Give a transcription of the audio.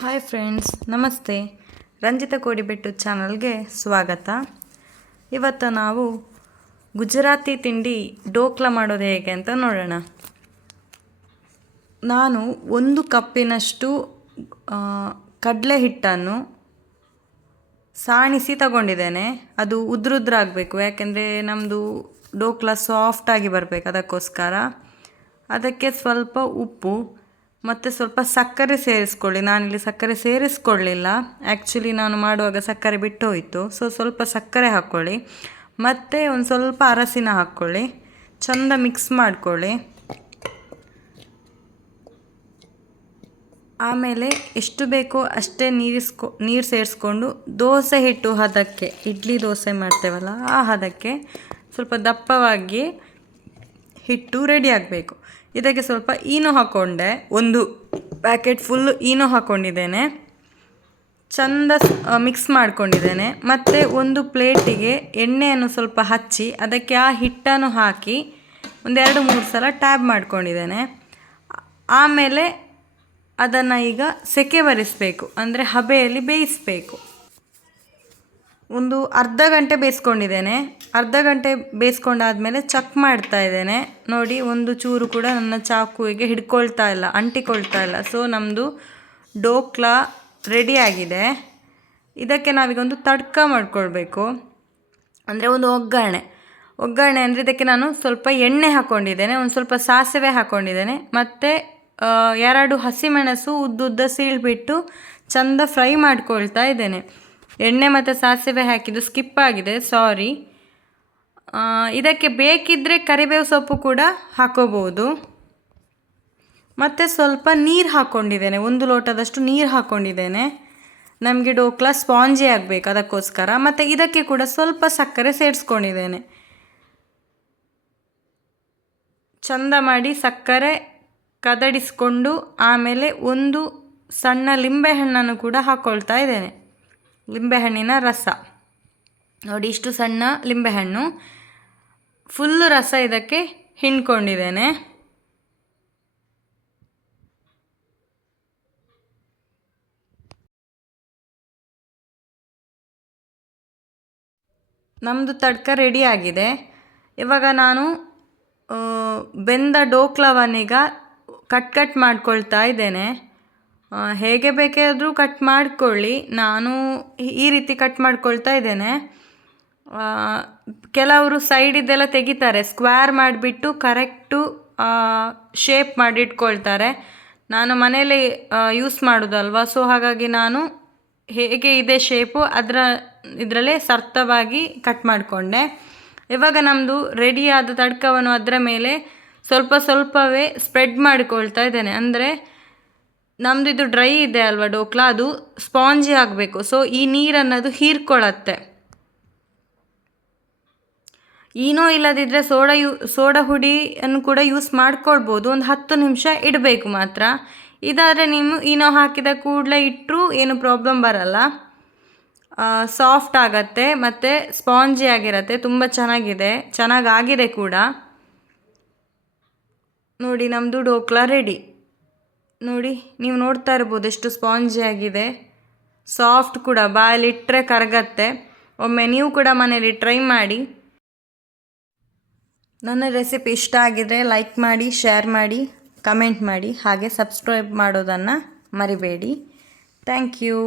Hi friends, ನಮಸ್ತೆ. ರಂಜಿತಾ ಕೋಡಿಬೆಟ್ಟು ಚಾನಲ್ಗೆ ಸ್ವಾಗತ. ಇವತ್ತು ನಾವು ಗುಜರಾತಿ ತಿಂಡಿ ಡೋಕ್ಲಾ ಮಾಡೋದು ಹೇಗೆ ಅಂತ ನೋಡೋಣ. ನಾನು 1 ಕಪ್ಪಿನಷ್ಟು ಕಡಲೆ ಹಿಟ್ಟನ್ನು ಸಾಣಿಸಿ ತಗೊಂಡಿದ್ದೇನೆ. ಅದು ಉದ್ರಾಗಬೇಕು, ಯಾಕೆಂದರೆ ನಮ್ಮದು ಡೋಕ್ಲಾ ಸಾಫ್ಟಾಗಿ ಬರಬೇಕು. ಅದಕ್ಕೋಸ್ಕರ ಅದಕ್ಕೆ ಸ್ವಲ್ಪ ಉಪ್ಪು ಮತ್ತು ಸ್ವಲ್ಪ ಸಕ್ಕರೆ ಸೇರಿಸ್ಕೊಳ್ಳಿ. ನಾನಿಲ್ಲಿ ಸಕ್ಕರೆ ಸೇರಿಸ್ಕೊಳ್ಳಿಲ್ಲ, ಆ್ಯಕ್ಚುಲಿ ನಾನು ಮಾಡುವಾಗ ಸಕ್ಕರೆ ಬಿಟ್ಟು ಹೋಯಿತು. ಸ್ವಲ್ಪ ಸಕ್ಕರೆ ಹಾಕ್ಕೊಳ್ಳಿ ಮತ್ತು ಒಂದು ಸ್ವಲ್ಪ ಅರಸಿನ ಹಾಕ್ಕೊಳ್ಳಿ. ಚೆಂದ ಮಿಕ್ಸ್ ಮಾಡ್ಕೊಳ್ಳಿ. ಆಮೇಲೆ ಎಷ್ಟು ಬೇಕೋ ಅಷ್ಟೇ ನೀರು ಸೇರಿಸ್ಕೊಂಡು ದೋಸೆ ಹಿಟ್ಟು ಹದಕ್ಕೆ, ಇಡ್ಲಿ ದೋಸೆ ಮಾಡ್ತೇವಲ್ಲ ಆ ಹದಕ್ಕೆ ಸ್ವಲ್ಪ ದಪ್ಪವಾಗಿ ಹಿಟ್ಟು ರೆಡಿ ಆಗಬೇಕು. ಇದಕ್ಕೆ ಸ್ವಲ್ಪ ಈನೋ ಹಾಕ್ಕೊಂಡೆ, 1 ಪ್ಯಾಕೆಟ್ ಫುಲ್ಲು ಈನೋ ಹಾಕ್ಕೊಂಡಿದ್ದೇನೆ. ಚೆಂದ ಮಿಕ್ಸ್ ಮಾಡ್ಕೊಂಡಿದ್ದೇನೆ. ಮತ್ತು ಒಂದು ಪ್ಲೇಟಿಗೆ ಎಣ್ಣೆಯನ್ನು ಸ್ವಲ್ಪ ಹಚ್ಚಿ ಅದಕ್ಕೆ ಆ ಹಿಟ್ಟನ್ನು ಹಾಕಿ 2-3 ಸಲ ಟ್ಯಾಬ್ ಮಾಡ್ಕೊಂಡಿದ್ದೇನೆ. ಆಮೇಲೆ ಅದನ್ನು ಈಗ ಸೆಕೆ ಬರಿಸಬೇಕು, ಅಂದರೆ ಹಬೆಯಲ್ಲಿ ಬೇಯಿಸಬೇಕು. ಒಂದು ಅರ್ಧ ಗಂಟೆ ಬೇಯಿಸ್ಕೊಂಡಿದ್ದೇನೆ. ಅರ್ಧ ಗಂಟೆ ಬೇಯಿಸ್ಕೊಂಡಾದಮೇಲೆ ಚೆಕ್ ಮಾಡ್ತಾ ಇದ್ದೇನೆ. ನೋಡಿ, ಒಂದು ಚೂರು ಕೂಡ ನನ್ನ ಚಾಕುವಿಗೆ ಹಿಡ್ಕೊಳ್ತಾ ಇಲ್ಲ, ಅಂಟಿಕೊಳ್ತಾ ಇಲ್ಲ. ನಮ್ಮದು ಡೋಕ್ಲಾ ರೆಡಿಯಾಗಿದೆ. ಇದಕ್ಕೆ ನಾವೀಗ ಒಂದು ತಡ್ಕ ಮಾಡ್ಕೊಳ್ಬೇಕು, ಅಂದರೆ ಒಂದು ಒಗ್ಗರಣೆ ಅಂದರೆ ಇದಕ್ಕೆ ನಾನು ಸ್ವಲ್ಪ ಎಣ್ಣೆ ಹಾಕ್ಕೊಂಡಿದ್ದೇನೆ, ಒಂದು ಸ್ವಲ್ಪ ಸಾಸಿವೆ ಹಾಕ್ಕೊಂಡಿದ್ದೇನೆ ಮತ್ತು 2 ಹಸಿಮೆಣಸು ಉದ್ದುದ್ದ ಸೀಳ್ಬಿಟ್ಟು ಚೆಂದ ಫ್ರೈ ಮಾಡ್ಕೊಳ್ತಾ ಇದ್ದೇನೆ. ಎಣ್ಣೆ ಮತ್ತು ಸಾಸಿವೆ ಹಾಕಿದ್ದು ಸ್ಕಿಪ್ ಆಗಿದೆ, ಸಾರಿ. ಇದಕ್ಕೆ ಬೇಕಿದ್ದರೆ ಕರಿಬೇವು ಸೊಪ್ಪು ಕೂಡ ಹಾಕೋಬೋದು. ಮತ್ತು ಸ್ವಲ್ಪ ನೀರು ಹಾಕ್ಕೊಂಡಿದ್ದೇನೆ, 1 ಲೋಟದಷ್ಟು ನೀರು ಹಾಕ್ಕೊಂಡಿದ್ದೇನೆ. ನಮಗೆ ಡೋಕ್ಲಾ ಸ್ಪಾಂಜಿ ಆಗಬೇಕು, ಅದಕ್ಕೋಸ್ಕರ. ಮತ್ತು ಇದಕ್ಕೆ ಕೂಡ ಸ್ವಲ್ಪ ಸಕ್ಕರೆ ಸೇರಿಸ್ಕೊಂಡಿದ್ದೇನೆ. ಚಂದ ಮಾಡಿ ಸಕ್ಕರೆ ಕದಡಿಸ್ಕೊಂಡು ಆಮೇಲೆ ಒಂದು ಸಣ್ಣ ಲಿಂಬೆಹಣ್ಣನ್ನು ಕೂಡ ಹಾಕ್ಕೊಳ್ತಾ ಇದ್ದೇನೆ, ಲಿಂಬೆಹಣ್ಣಿನ ರಸ. ನೋಡಿ, ಇಷ್ಟು ಸಣ್ಣ ಲಿಂಬೆಹಣ್ಣು, ಫುಲ್ಲು ರಸ ಇದಕ್ಕೆ ಹಿಂಡ್ಕೊಂಡಿದ್ದೇನೆ. ನಮ್ಮದು ತಡ್ಕ ರೆಡಿ ಆಗಿದೆ. ಇವಾಗ ನಾನು ಬೆಂದ ಡೋಕ್ಲಾವನ್ನೀಗ ಕಟ್ ಮಾಡ್ಕೊಳ್ತಾ ಇದ್ದೇನೆ. ಹೇಗೆ ಬೇಕಾದರೂ ಕಟ್ ಮಾಡಿಕೊಳ್ಳಿ, ನಾನು ಈ ರೀತಿ ಕಟ್ ಮಾಡ್ಕೊಳ್ತಾ ಇದ್ದೇನೆ. ಕೆಲವರು ಸೈಡಿದ್ದೆಲ್ಲ ತೆಗಿತಾರೆ, ಸ್ಕ್ವೇರ್ ಮಾಡಿಬಿಟ್ಟು ಕರೆಕ್ಟು ಶೇಪ್ ಮಾಡಿ ಇಟ್ಕೊಳ್ತಾರೆ. ನಾನು ಮನೇಲಿ ಯೂಸ್ ಮಾಡೋದಲ್ವ, ಹಾಗಾಗಿ ನಾನು ಹೇಗೆ ಇದೆ ಶೇಪು ಇದರಲ್ಲೇ ಸರ್ತವಾಗಿ ಕಟ್ ಮಾಡಿಕೊಂಡೆ. ಇವಾಗ ನಮ್ಮದು ರೆಡಿಯಾದ ತಡ್ಕವನ್ನು ಅದರ ಮೇಲೆ ಸ್ವಲ್ಪವೇ ಸ್ಪ್ರೆಡ್ ಮಾಡಿಕೊಳ್ತಾ ಇದ್ದೇನೆ. ಅಂದರೆ ನಮ್ಮದು ಇದು ಡ್ರೈ ಇದೆ ಅಲ್ವಾ ಡೋಕ್ಲಾ, ಅದು ಸ್ಪಾಂಜಿ ಆಗಬೇಕು. ಈ ನೀರನ್ನದು ಹೀರ್ಕೊಳ್ಳತ್ತೆ. ಈನೋ ಇಲ್ಲದಿದ್ದರೆ ಸೋಡಾ ಹುಡಿಯನ್ನು ಕೂಡ ಯೂಸ್ ಮಾಡ್ಕೊಳ್ಬೋದು. ಒಂದು 10 ನಿಮಿಷ ಇಡಬೇಕು ಮಾತ್ರ. ಇದಾದರೆ ನೀವು ಈನೋ ಹಾಕಿದ ಕೂಡಲೇ ಇಟ್ಟರೂ ಏನು ಪ್ರಾಬ್ಲಮ್ ಬರಲ್ಲ, ಸಾಫ್ಟ್ ಆಗತ್ತೆ ಮತ್ತು ಸ್ಪಾಂಜಿ ಆಗಿರುತ್ತೆ. ತುಂಬ ಚೆನ್ನಾಗಾಗಿದೆ ಕೂಡ. ನೋಡಿ, ನಮ್ಮದು ಡೋಕ್ಲಾ ರೆಡಿ. ನೋಡಿ, ನೀವು ನೋಡ್ತಾ ಇರ್ಬೋದು ಎಷ್ಟು ಸ್ಪಾಂಜಿ ಆಗಿದೆ, ಸಾಫ್ಟ್ ಕೂಡ, ಬಾಯಲ್ಲಿಟ್ಟರೆ ಕರಗತ್ತೆ. ಒಮ್ಮೆ ನೀವು ಕೂಡ ಮನೇಲಿ ಟ್ರೈ ಮಾಡಿ. ನನ್ನ ರೆಸಿಪಿ ಇಷ್ಟ ಆಗಿದರೆ ಲೈಕ್ ಮಾಡಿ, ಶೇರ್ ಮಾಡಿ, ಕಮೆಂಟ್ ಮಾಡಿ, ಹಾಗೆ ಸಬ್ಸ್ಕ್ರೈಬ್ ಮಾಡೋದನ್ನು ಮರಿಬೇಡಿ. Thank you.